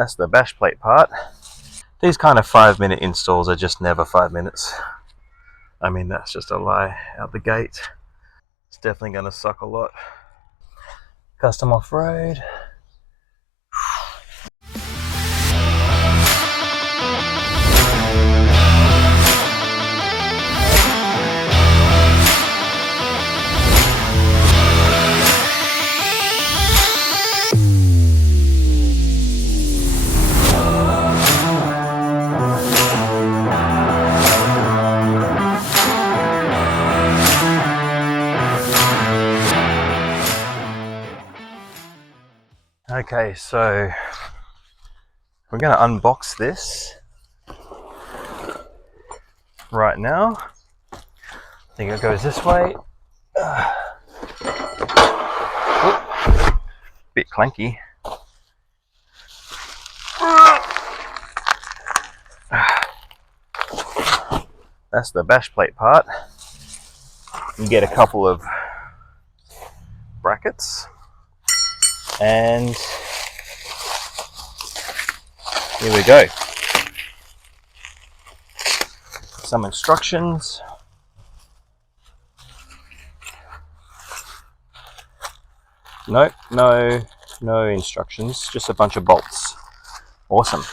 That's the bash plate part. These kind of 5-minute installs are just never 5 minutes. I mean, that's just a lie out the gate. It's definitely going to suck a lot. Custom Offroad. Okay, so we're going to unbox this right now. I think it goes this way. Bit clanky. That's the bash plate part. You get a couple of brackets. And here we go. Some instructions. Nope, no instructions, just a bunch of bolts. Awesome.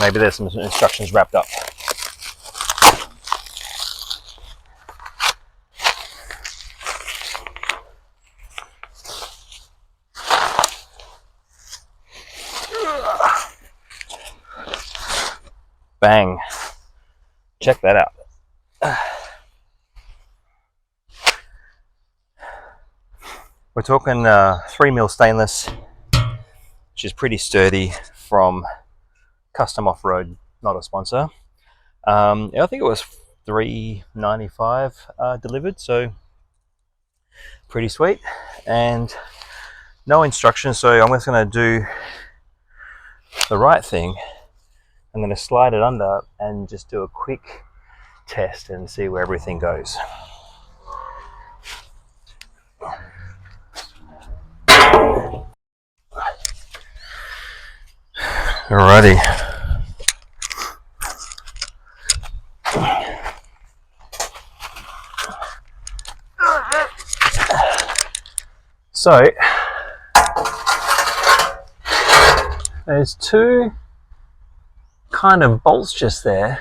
Maybe there's some instructions wrapped up. Bang. Check that out. We're talking 3mm stainless, which is pretty sturdy, from Custom Offroad, not a sponsor. I think it was $3.95 delivered, so pretty sweet. And no instructions, so I'm just going to do the right thing. I'm going to slide it under and just do a quick test and see where everything goes. Alrighty. So there's two kind of bolts just there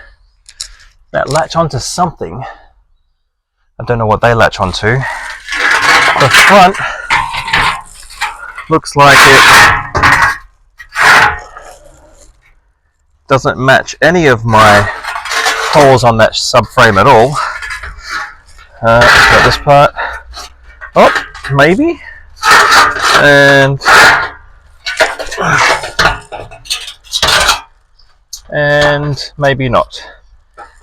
that latch onto something. I don't know what they latch onto. The front looks like it doesn't match any of my holes on that subframe at all. Got this part. Oh, maybe. And maybe not.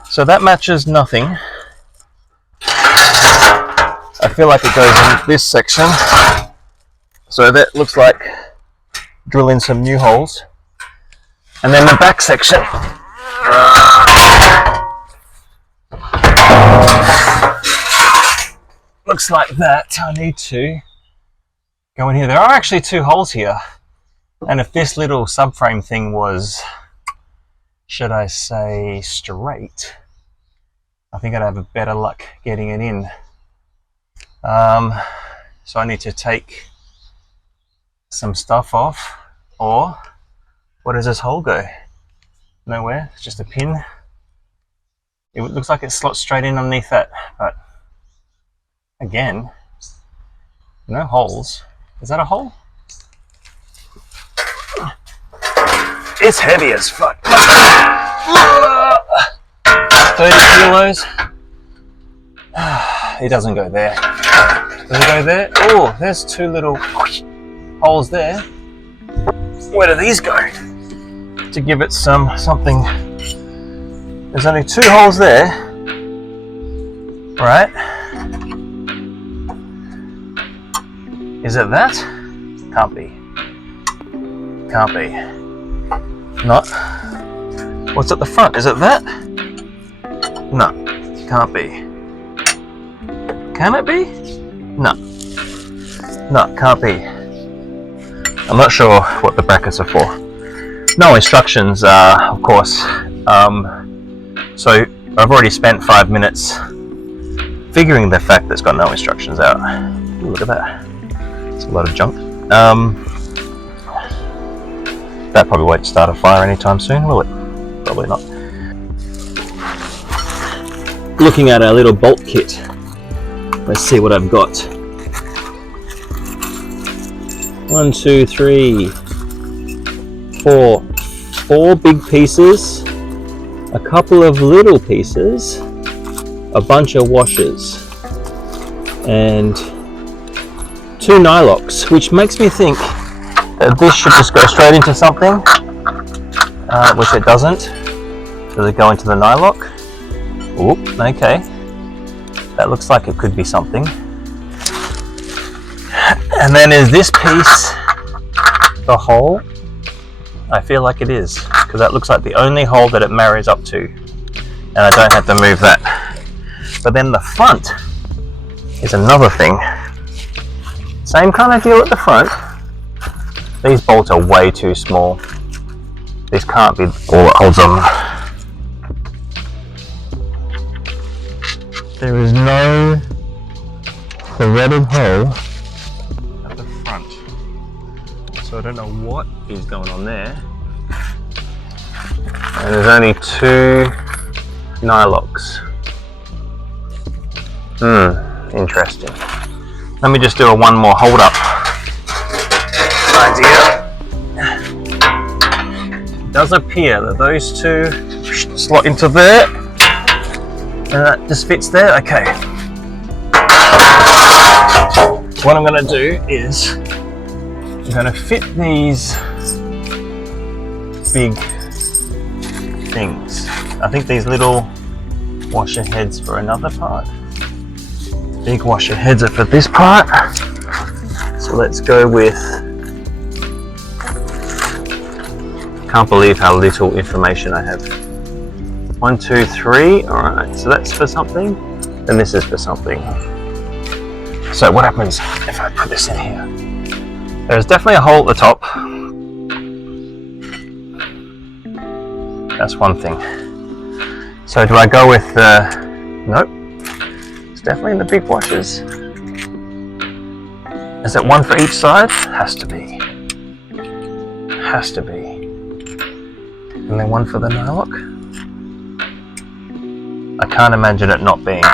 So that matches nothing. I feel like it goes in this section. So that looks like drill in some new holes. And then the back section. Looks like that. I need to go in here. There are actually two holes here. And if this little subframe thing was, should I say, straight, I think I'd have a better luck getting it in. So I need to take some stuff off, or where does this hole go? Nowhere, it's just a pin. It looks like it slots straight in underneath that, but again, no holes. Is that a hole? It's heavy as fuck. 30 kilos. It doesn't go there. Does it go there? Oh, there's two little holes there. Where do these go? To give it something. There's only two holes there. Right? Is it that? Can't be. Can't be. Not. What's at the front? Is it that? No. Can't be. Can it be? No. No, can't be. I'm not sure what the brackets are for. No instructions, of course. So I've already spent 5 minutes figuring the fact that it's got no instructions out. Ooh, look at that. It's a lot of junk. That probably won't start a fire anytime soon, will it? Probably not. Looking at our little bolt kit. Let's see what I've got. 1, 2, 3, 4. 4 big pieces, a couple of little pieces, a bunch of washers, and 2 nylocks, which makes me think that this should just go straight into something, which it doesn't. Does it go into the nylock? Oop, okay. That looks like it could be something. And then is this piece the hole? I feel like it is, because that looks like the only hole that it marries up to, and I don't have to move that. But then the front is another thing. Same kind of deal at the front. These bolts are way too small. This can't be all that holds on. There is no threaded hole at the front, so I don't know what is going on there. And there's only 2 nylocks. Interesting. Let me just do one more hold up idea. It does appear that those 2 slot into there, and that just fits there. Okay. So what I'm going to do is I'm going to fit these big things. I think these little washer heads for another part. Big washer heads are for this part. So let's go with, can't believe how little information I have. 1, 2, 3, alright, so that's for something, and this is for something. So what happens if I put this in here? There's definitely a hole at the top. That's one thing. So do I go with the, nope, it's definitely in the big washers. Is it one for each side? Has to be. Has to be. And then one for the nylock? I can't imagine it not being.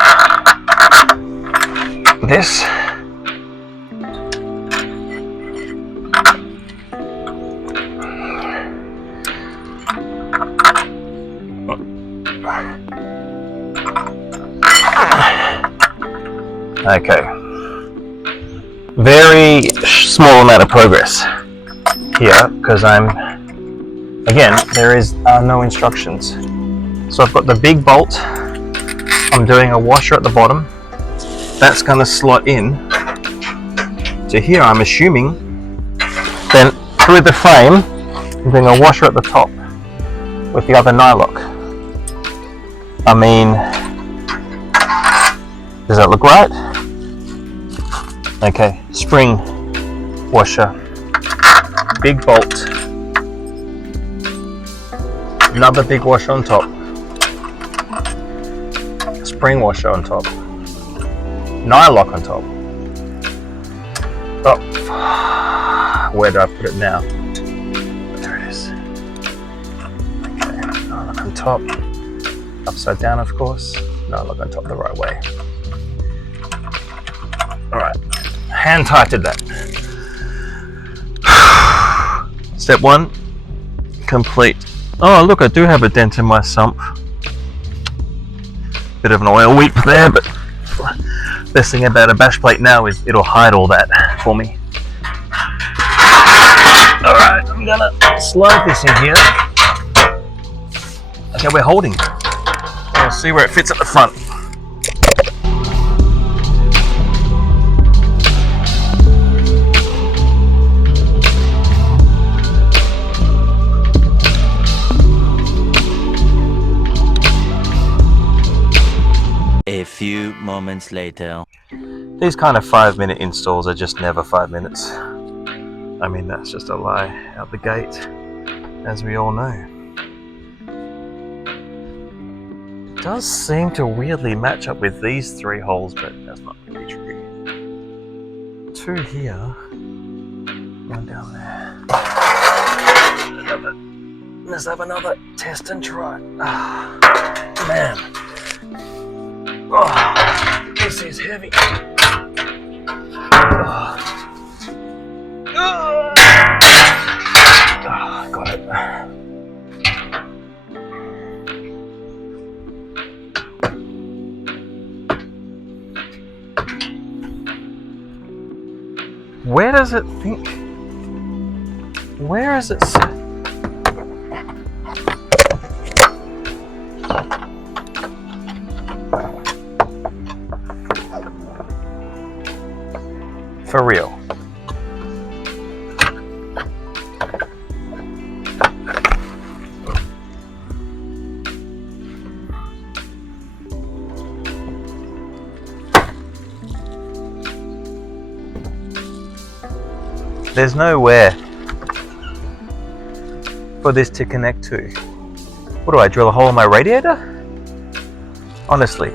This. Okay. Very small amount of progress here because again, there is no instructions. So I've got the big bolt. I'm doing a washer at the bottom. That's going to slot in to here, I'm assuming. Then through the frame, I'm doing a washer at the top with the other nylock. I mean, does that look right? Okay, spring washer, big bolt, another big washer on top, spring washer on top, nylock on top. Oh, where do I put it now? There it is. Okay, nylock on top, upside down of course, nylock on top the right way. Alright, hand tightened that. Step 1, complete. Oh look, I do have a dent in my sump. Bit of an oil weep there, but best thing about a bash plate now is it'll hide all that for me. Alright, I'm gonna slide this in here. Okay, we're holding. We'll see where it fits at the front. A few moments later. These kind of 5-minute installs are just never 5 minutes. I mean, that's just a lie out the gate, as we all know. It does seem to weirdly match up with these 3 holes, but that's not really true. 2 here, 1 down there. Let's have another test and try. Ah, man. Oh, this is heavy. Oh. Oh, got it. Where does it think? Where is it? For real. There's nowhere for this to connect to. What do I drill a hole in my radiator? Honestly.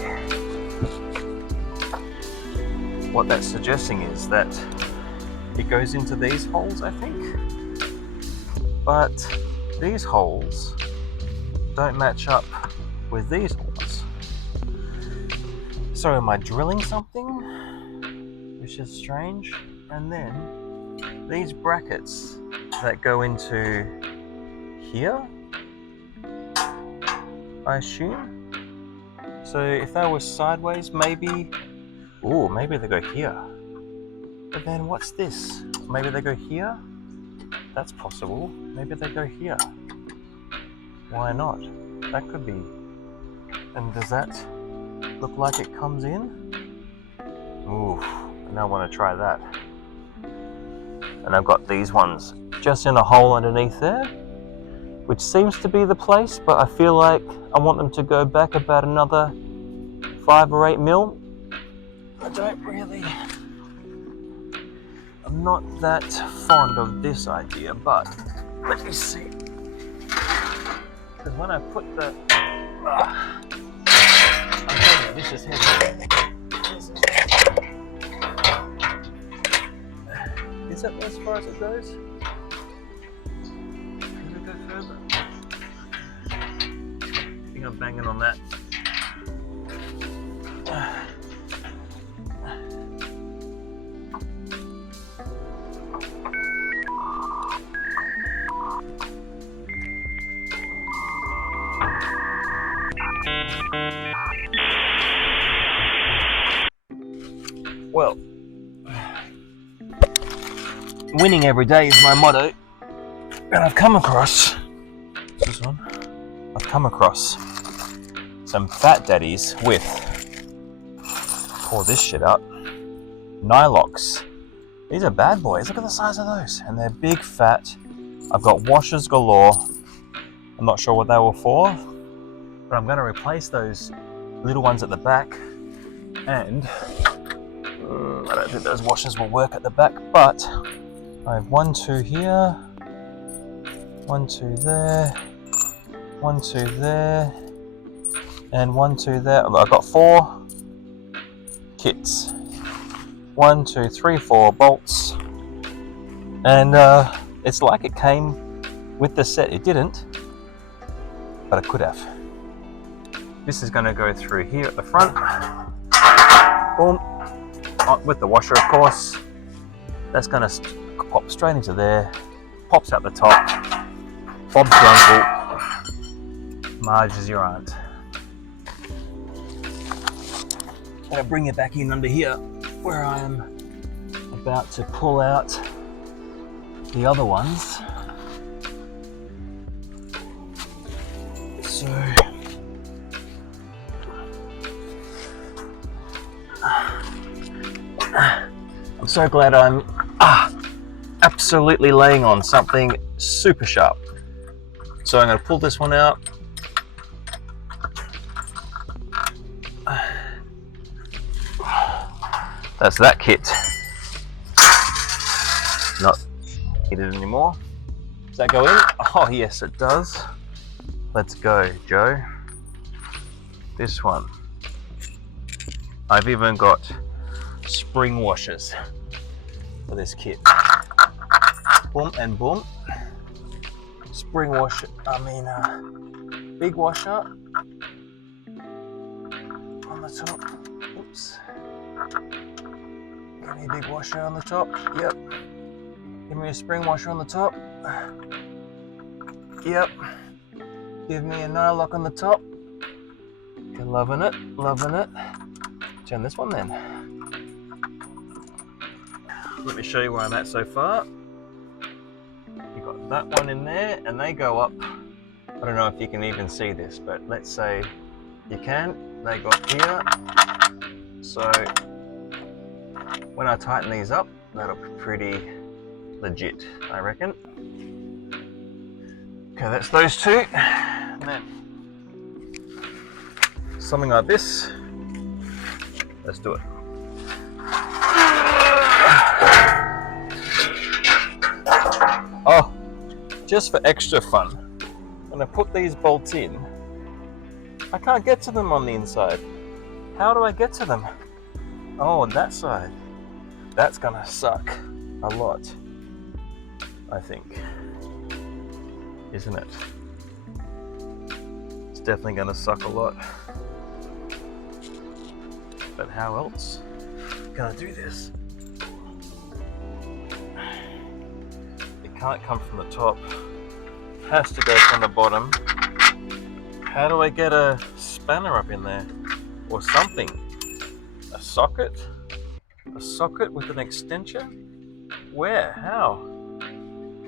What that's suggesting is that it goes into these holes, I think. But these holes don't match up with these holes. So am I drilling something? Which is strange. And then these brackets that go into here, I assume. So if they were sideways, maybe, ooh, maybe they go here. But then what's this? Maybe they go here? That's possible. Maybe they go here. Why not? That could be. And does that look like it comes in? Ooh, and I want to try that. And I've got these ones just in a hole underneath there, which seems to be the place, but I feel like I want them to go back about another 5 or 8 mil. I don't really, I'm not that fond of this idea, but let me see. Because when I put the, I'm telling you, this is heavy. Is that as far as it goes? Can we go further? I think I'm banging on that. Well, winning every day is my motto, and I've come across this one. I've come across some fat daddies with, pour this shit up, Nylox. These are bad boys. Look at the size of those, and they're big, fat. I've got washers galore. I'm not sure what they were for, but I'm going to replace those little ones at the back, and I don't think those washers will work at the back, but I have 1, 2 here, 1, 2 there, 1, 2 there, and 1, 2 there. I've got 4 kits. 1, 2, 3, 4 bolts, and it's like it came with the set. It didn't, but it could have. This is going to go through here at the front. Boom. With the washer, of course. That's going to pop straight into there. Pops out the top. Bob's your uncle. Marge is your aunt. I'm going to bring it back in under here, where I am about to pull out the other ones. So I'm so glad I'm absolutely laying on something super sharp. So I'm going to pull this one out. That's that kit. Not need it anymore. Does that go in? Oh yes, it does. Let's go, Joe. This one. I've even got spring washers for this kit. Boom and boom. Spring washer, big washer on the top. Oops. Give me a big washer on the top. Yep. Give me a spring washer on the top. Yep. Give me a nylock on the top. Okay, loving it, loving it. Turn this one then. Let me show you where I'm at so far. You've got that one in there, and they go up. I don't know if you can even see this, but let's say you can. They go up here. So when I tighten these up, that'll be pretty legit, I reckon. Okay, that's those two. And then something like this. Let's do it. Oh, just for extra fun, when I put these bolts in, I can't get to them on the inside. How do I get to them? Oh, on that side. That's gonna suck a lot, I think. Isn't it? It's definitely gonna suck a lot. But how else can I do this? It can't come from the top. It has to go from the bottom. How do I get a spanner up in there? Or something? A socket? A socket with an extension? Where? How?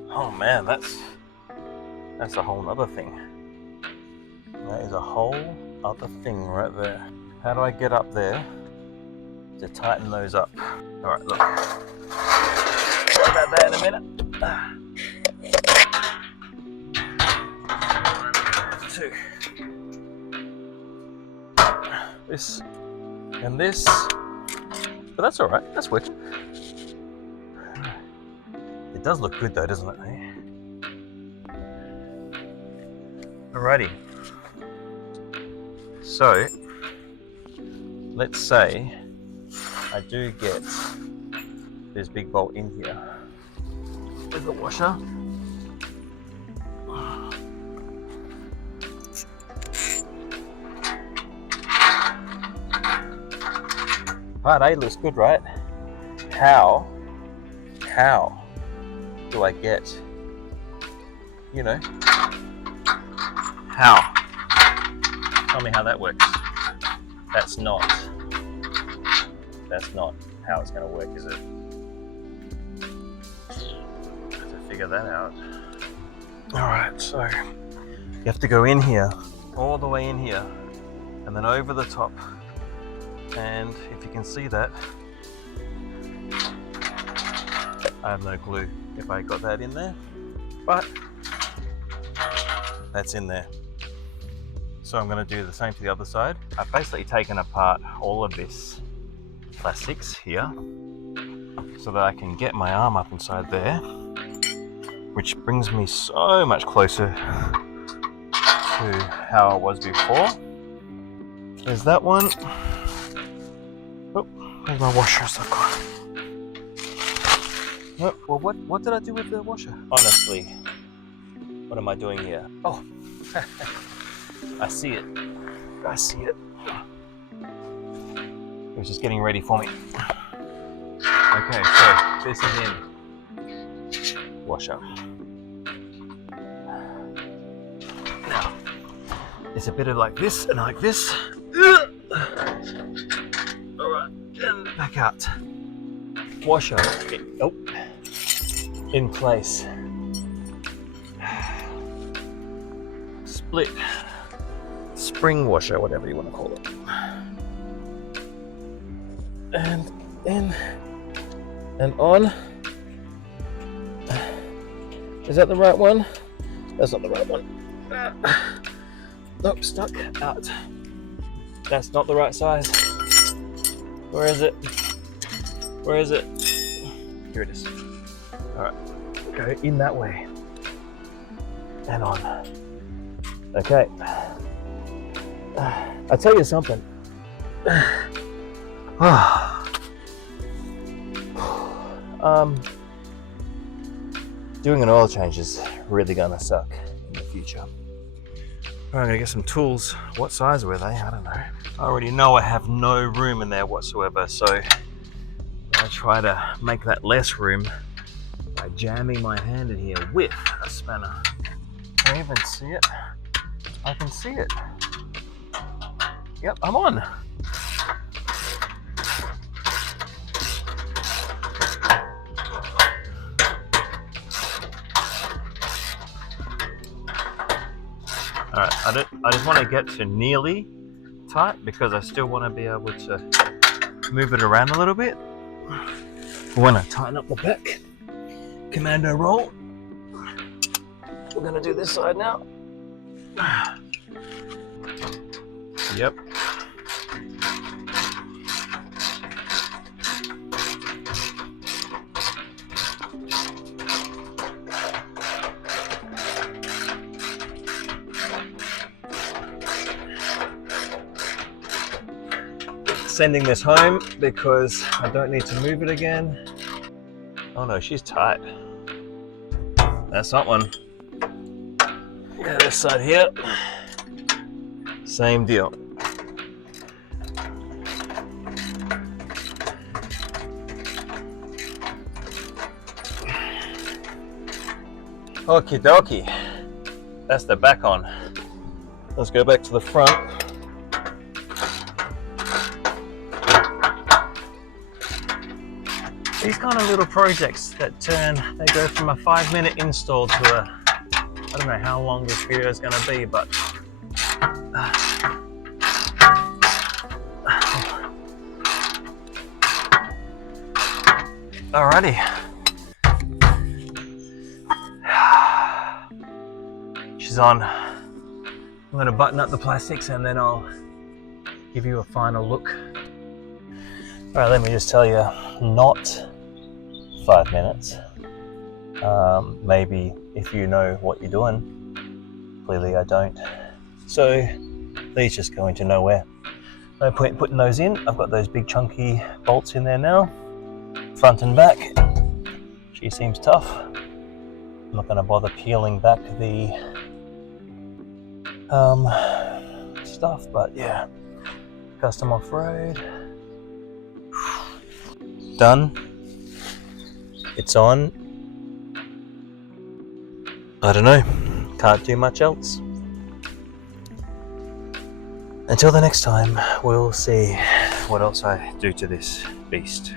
Oh man, that's a whole other thing. That is a whole other thing right there. How do I get up there to tighten those up? Alright, look. Sorry about that in a minute. Two. This and this. But that's alright, that's working. It does look good though, doesn't it? Eh? Alrighty. So, let's say I do get this big bolt in here with the washer. Part A looks good, right? How do I get, how? Tell me how that works. That's not how it's going to work, is it? Have to figure that out. Alright, so you have to go in here, all the way in here, and then over the top. And if you can see that, I have no clue if I got that in there, but that's in there. So I'm going to do the same to the other side. I've basically taken apart all of this plastics here so that I can get my arm up inside there, which brings me so much closer to how I was before. There's that one. Oh, where's my washers I've got? Oh, well, what did I do with the washer? Honestly, what am I doing here? Oh, I see it. I see it. It was just getting ready for me. Okay, so this is in. Washer. Now, it's a bit of like this and like this. Alright, and back out. Washer. Oh, in place. Split. Spring washer, whatever you want to call it. And in and on. Is that the right one? That's not the right one. Nope, stuck out. That's not the right size. Where is it? Where is it? Here it is. Alright. go in that way and on. Okay. I'll tell you something. Doing an oil change is really gonna suck in the future. I'm gonna get some tools. What size were they? I don't know. I already know I have no room in there whatsoever, so I'm gonna try to make that less room by jamming my hand in here with a spanner. Can I even see it? I can see it. Yep, I'm on. Alright, I just want to get to nearly tight because I still want to be able to move it around a little bit. I want to tighten up the back. Commando roll. We're going to do this side now. Yep. Sending this home because I don't need to move it again. Oh no, she's tight. That's that one. Yeah, this side here. Same deal. Okie dokie. That's the back on. Let's go back to the front. These kind of little projects that they go from a 5-minute install to a, I don't know how long this video is going to be, but alrighty. She's on. I'm going to button up the plastics and then I'll give you a final look. Alright, let me just tell you, not 5 minutes. Maybe if you know what you're doing. Clearly I don't. So these just go into nowhere. No point putting those in. I've got those big chunky bolts in there now, front and back. She seems tough. I'm not going to bother peeling back the stuff, but yeah. Custom Offroad. Done. It's on. I don't know. Can't do much else. Until the next time, we'll see what else I do to this beast.